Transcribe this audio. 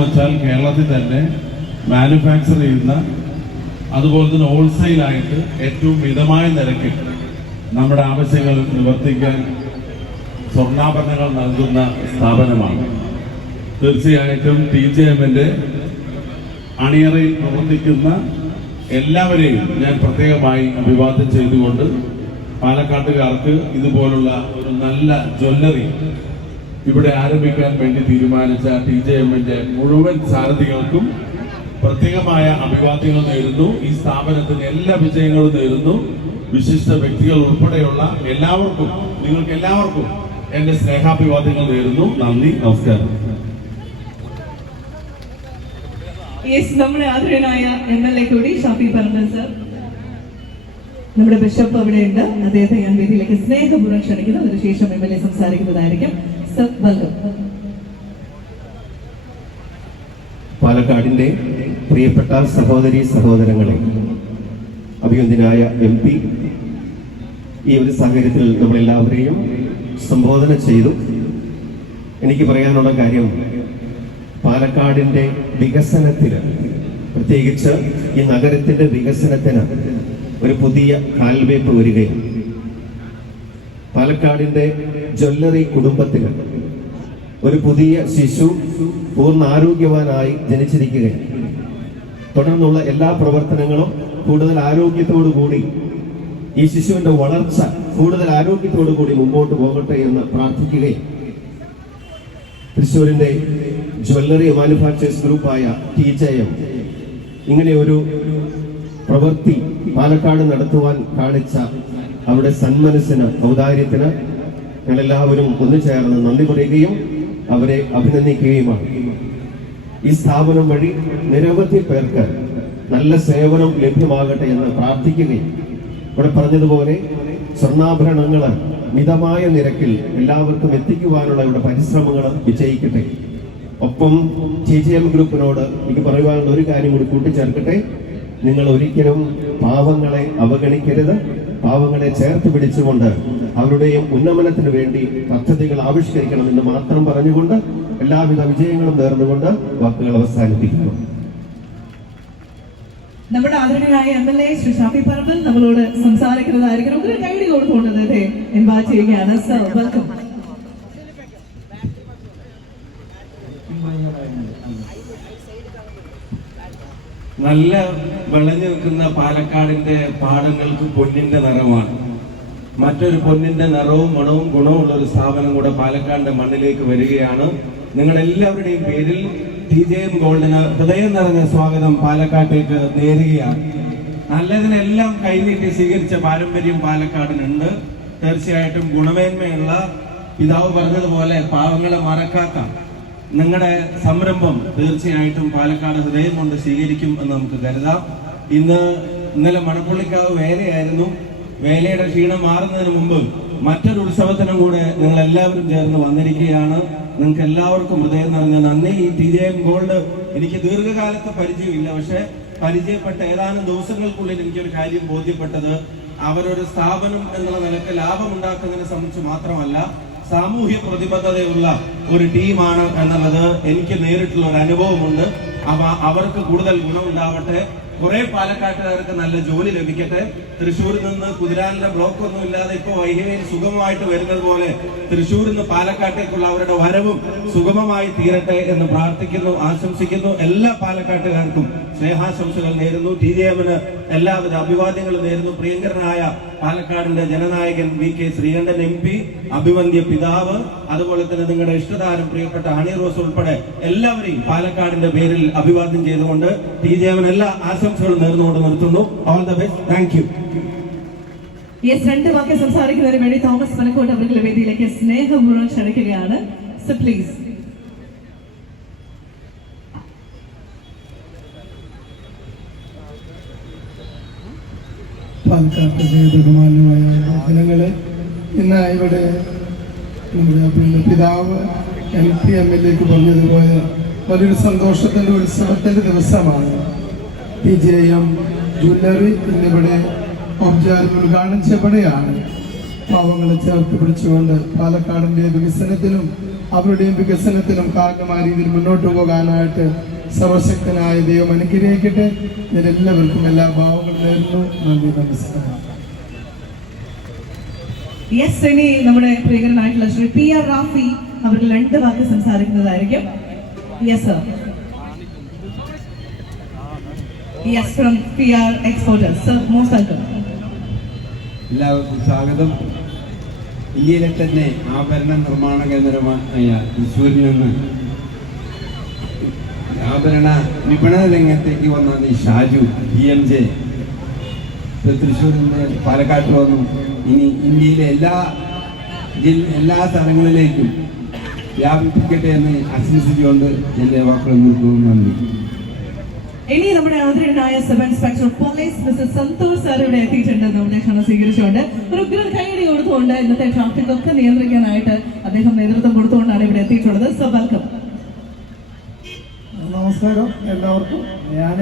വെച്ചാൽ കേരളത്തിൽ തന്നെ മാനുഫാക്ചർ ചെയ്യുന്ന അതുപോലെ തന്നെ ഹോൾസെയിലായിട്ട് ഏറ്റവും മിതമായ നിരക്കിൽ നമ്മുടെ ആവശ്യങ്ങൾ നിവർത്തിക്കാൻ സ്വർണാഭരണങ്ങൾ നൽകുന്ന സ്ഥാപനമാണ്. തീർച്ചയായിട്ടും ടി ജെ എമ്മിന്റെ അണിയറയിൽ പ്രവർത്തിക്കുന്ന എല്ലാവരെയും ഞാൻ പ്രത്യേകമായി അഭിവാദ്യം ചെയ്തുകൊണ്ട് പാലക്കാട്ടുകാർക്ക് ഇതുപോലുള്ള ഒരു നല്ല ജ്വല്ലറി ഇവിടെ ആരംഭിക്കാൻ വേണ്ടി തീരുമാനിച്ച ടി ജെ എമ്മിന്റെ മുഴുവൻ സാരഥികൾക്കും പ്രത്യേകമായ അഭിവാദ്യങ്ങൾ നേരുന്നു. ഈ സ്ഥാപനത്തിന് എല്ലാ വിജയങ്ങളും നേരുന്നു. വിശിഷ്ട വ്യക്തികൾ ഉൾപ്പെടെയുള്ള എല്ലാവർക്കും നിങ്ങൾക്ക് എല്ലാവർക്കും എന്റെ സ്നേഹാഭിവാദ്യങ്ങൾ നേരുന്നു. നന്ദി നമസ്കാരം. നമ്മുടെ കൂടി സർ നമ്മുടെ ബിഷപ്പ് അവിടെയുണ്ട്. അദ്ദേഹത്തെ ഞാൻ വേദിയിലേക്ക് സ്നേഹപൂർവം ക്ഷണിക്കുന്നു. അതിനുശേഷം എം എൽ എ സംസാരിക്കുന്നതായിരിക്കും. പാലക്കാടിന്റെ പ്രിയപ്പെട്ട സഹോദരി സഹോദരങ്ങളെ അഭിയന്തനായ എം പി. ഈ ഒരു സാഹചര്യത്തിൽ നമ്മളെല്ലാവരെയും സംബോധന ചെയ്തു. എനിക്ക് പറയാനുള്ള കാര്യം പാലക്കാടിന്റെ വികസനത്തിന് പ്രത്യേകിച്ച് ഈ നഗരത്തിന്റെ വികസനത്തിന് ഒരു പുതിയ കാൽവയ്പ് വരികയാണ്. പാലക്കാടിന്റെ ജ്വല്ലറി കുടുംബത്തിന് ഒരു പുതിയ ശിശു പൂർണ ആരോഗ്യവാനായി ജനിച്ചിരിക്കുകയാണ്. തുടർന്നുള്ള എല്ലാ പ്രവർത്തനങ്ങളും കൂടുതൽ ആരോഗ്യത്തോടു കൂടി ഈ ശിശുവിന്റെ വളർച്ച കൂടുതൽ ആരോഗ്യത്തോടു കൂടി മുമ്പോട്ട് പോകട്ടെ എന്ന് പ്രാർത്ഥിക്കുകയും തൃശ്ശൂരിന്റെ ജ്വല്ലറി മാനുഫാക്ചേഴ്സ് ഗ്രൂപ്പായ ടി ജെ എം ഇങ്ങനെ ഒരു പ്രവൃത്തി പാലക്കാട് നടത്തുവാൻ കാണിച്ച അവരുടെ സന്മനസ്സിന് ഔദാര്യത്തിന് ഞങ്ങളെല്ലാവരും ഒന്നു ചേർന്ന് നന്ദി പറയുകയും അവരെ അഭിനന്ദിക്കുകയുമാണ്. ഈ സ്ഥാപനം വഴി നിരവധി പേർക്ക് നല്ല സേവനം ലഭ്യമാകട്ടെ എന്ന് പ്രാർത്ഥിക്കുകയും ഇവിടെ പറഞ്ഞതുപോലെ സ്വർണാഭരണങ്ങൾ മിതമായ നിരക്കിൽ എല്ലാവർക്കും എത്തിക്കുവാനുള്ള ഇവിടെ പരിശ്രമങ്ങൾ വിജയിക്കട്ടെ. ഒപ്പം ടി ജി എം ഗ്രൂപ്പിനോട് എനിക്ക് പറയുവാനുള്ള ഒരു കാര്യം കൂടി കൂട്ടിച്ചേർക്കട്ടെ. നിങ്ങൾ ഒരിക്കലും പാവങ്ങളെ അവഗണിക്കരുത്. പാവങ്ങളെ ചേർത്ത് പിടിച്ചുകൊണ്ട് അവരുടെയും ഉന്നമനത്തിന് വേണ്ടി പദ്ധതികൾ ആവിഷ്കരിക്കണമെന്ന് മാത്രം പറഞ്ഞുകൊണ്ട് എല്ലാവിധ വിജയങ്ങളും നേർന്നുകൊണ്ട് വാക്കുകൾ അവസാനിപ്പിക്കുന്നു. നമ്മുടെ ആദരണീയനായ M L A Shri Shafi Paramban നമ്മളോട് സംസാരിക്കുന്നതായിരിക്കും നമുക്ക് ഒരു കൈഡി കൊടുക്കുന്നത് അതെ ഇൻവൈറ്റ് ചെയ്യുകയാണ് സർ വെൽക്കം നല്ല വിളഞ്ഞു നിൽക്കുന്ന പാലക്കാടിന്റെ പാടങ്ങൾക്ക് പൊന്നിന്റെ നിറമാണ്. മറ്റൊരു പൊന്നിന്റെ നിറവും മണവും ഗുണവും ഉള്ള ഒരു സ്ഥാപനം കൂടെ പാലക്കാടിന്റെ മണ്ണിലേക്ക് വരികയാണ്. നിങ്ങളെല്ലാവരുടെയും പേരിൽ ടി ജെ എം ഗോൾഡിന് ഹൃദയം നിറഞ്ഞ സ്വാഗതം പാലക്കാട്ടേക്ക് നേരുകയാണ്. നല്ലതിനെല്ലാം കൈനീട്ടി സ്വീകരിച്ച പാരമ്പര്യം പാലക്കാടിനുണ്ട്. തീർച്ചയായിട്ടും ഗുണമേന്മയുള്ള പിതാവ് പറഞ്ഞതുപോലെ പാവങ്ങളെ മറക്കാത്ത നിങ്ങളുടെ സംരംഭം തീർച്ചയായിട്ടും പാലക്കാട് ഹൃദയം കൊണ്ട് സ്വീകരിക്കും എന്ന് നമുക്ക് കരുതാം. ഇന്ന് ഇന്നലെ മണപ്പുള്ളിക്കാവ് വേലയായിരുന്നു. വേലയുടെ ക്ഷീണം മാറുന്നതിന് മുമ്പ് മറ്റൊരു ഉത്സവത്തിനും കൂടെ നിങ്ങൾ എല്ലാവരും ചേർന്ന് വന്നിരിക്കുകയാണ്. നിങ്ങൾക്ക് എല്ലാവർക്കും ഹൃദയം നിറഞ്ഞ നന്ദി. ഈ ടി ജെ എം ഗോൾഡ് എനിക്ക് ദീർഘകാലത്തെ പരിചയമില്ല. പക്ഷെ പരിചയപ്പെട്ട ഏതാനും ദിവസങ്ങൾക്കുള്ളിൽ എനിക്കൊരു കാര്യം ബോധ്യപ്പെട്ടത് അവരൊരു സ്ഥാപനം എന്നുള്ള നിലയ്ക്ക് ലാഭം ഉണ്ടാക്കുന്നതിനെ സംബന്ധിച്ച് മാത്രമല്ല സാമൂഹ്യ പ്രതിബദ്ധതയുള്ള ഒരു ടീമാണ് എന്നുള്ളത് എനിക്ക് നേരിട്ടുള്ള ഒരു അനുഭവമുണ്ട്. അവ അവർക്ക് കൂടുതൽ ഗുണമുണ്ടാവട്ടെ. കുറെ പാലക്കാട്ടുകാർക്ക് നല്ല ജോലി ലഭിക്കട്ടെ. തൃശ്ശൂരിൽ നിന്ന് കുതിരാനിലെ ബ്ലോക്ക് ഒന്നും ഇല്ലാതെ ഇപ്പൊ വൈഹവയിൽ സുഗമമായിട്ട് വരുന്നത് പോലെ തൃശ്ശൂരിൽ നിന്ന് പാലക്കാട്ടേക്കുള്ള അവരുടെ വരവും സുഗമമായി തീരട്ടെ എന്ന് പ്രാർത്ഥിക്കുന്നു ആശംസിക്കുന്നു എല്ലാ പാലക്കാട്ടുകാർക്കും. സ്നേഹാശംസകൾ നേരുന്നു. ടി ജെ എമ്മിന് എല്ലാവിധ അഭിവാദ്യങ്ങളും നേരുന്നു. പ്രിയങ്കരനായ പാലക്കാടിന്റെ Jananayakan V K Sreekandan M P അഭിവന്ദ്യ പിതാവ് അതുപോലെ തന്നെ നിങ്ങളുടെ ഇഷ്ടതാരം പ്രിയപ്പെട്ട ഹണി റോസ് ഉൾപ്പെടെ എല്ലാവരെയും പാലക്കാടിന്റെ പേരിൽ അഭിവാദ്യം ചെയ്തുകൊണ്ട് ടി ജെ എമ്മിന് എല്ലാ ആശംസകളും നേർന്നുകൊണ്ട് നിർത്തുന്നു. All the best thank you yes രണ്ട് വാക്ക് സംസാരിക്കുന്നതിന് വേണ്ടി തോമസ് പനക്കോട്ട് അവരുടെ വേദിയിലേക്ക് സ്നേഹപൂർവം ക്ഷണിക്കുകയാണ്. സോ പ്ലീസ് പാലക്കാട്ട് ബഹുമാനമായ ജനങ്ങളെ ഇന്ന് ഇവിടെ നമ്മുടെ പിന്നെ പിതാവ് എം പി എം എൽ എക്ക് പറഞ്ഞതുപോലെ വലിയൊരു സന്തോഷത്തിന്റെ ഉത്സവത്തിന്റെ ദിവസമാണ്. പി. ജെ. എം. ജ്വല്ലറി ഇന്നിവിടെ ഔപചാരിക ഉദ്ഘാടനം ചെയ്യപ്പെടുകയാണ്. പാവങ്ങളെ ചേർത്ത് പിടിച്ചുകൊണ്ട് പാലക്കാടിന്റെ വികസനത്തിനും അവരുടെയും വികസനത്തിനും കാരണമായ രീതിയിൽ മുന്നോട്ട് പോകാനായിട്ട് സർവശക്തനായ ദൈവം അനുഗ്രഹിക്കട്ടെ. ഞാൻ എല്ലാവർക്കും എല്ലാ ഭാവങ്ങളും നേരുന്നു. നന്ദി നമസ്കാരം. യെസ് ഇനി നമ്മുടെ പ്രിയകരനായിട്ടുള്ള ശ്രീ പി ആർ റാഫി അവർ രണ്ട് വാക്ക് സംസാരിക്കുന്നതായിരിക്കും. Yes sir yes from P R exporters sir most welcome എല്ലാവർക്കും സ്വാഗതം. ഇന്ത്യയിലെ തന്നെ ആഭരണ നിർമ്മാണ കേന്ദ്രമായ തൃശ്ശൂരിൽ നിന്ന് ആഭരണ വിപണന രംഗത്തേക്ക് വന്ന ഈ ഷാജു പി എം ജെ തൃശ്ശൂരിൽ നിന്ന് പാലക്കാട്ട് വന്നു. ഇനി ഇന്ത്യയിലെ എല്ലാ എല്ലാ സ്ഥലങ്ങളിലേക്കും വ്യാപിപ്പിക്കട്ടെ എന്ന് ആശംസിച്ചുകൊണ്ട് എന്റെ വാക്കുകൾ നിർത്തുന്നു. നന്ദി. ഇനി നമ്മുടെ ആദരണീയനായ sub inspector police mister Santhosh sir ഇവിടെ എത്തിയിട്ടുണ്ട് നമ്മുടെ ക്ഷണം സ്വീകരിച്ചുകൊണ്ട്. ഒരു ഉഗ്രൻ കൈയടി കൊടുത്തുകൊണ്ട് ഇന്നത്തെ ട്രാഫിക് ഒക്കെ നിയന്ത്രിക്കാനായിട്ട് അദ്ദേഹം നേതൃത്വം കൊടുത്തുകൊണ്ടാണ് ഇവിടെ എത്തിയിട്ടുള്ളത്. സോ വെൽക്കം നമസ്കാരം എല്ലാവർക്കും. ഞാൻ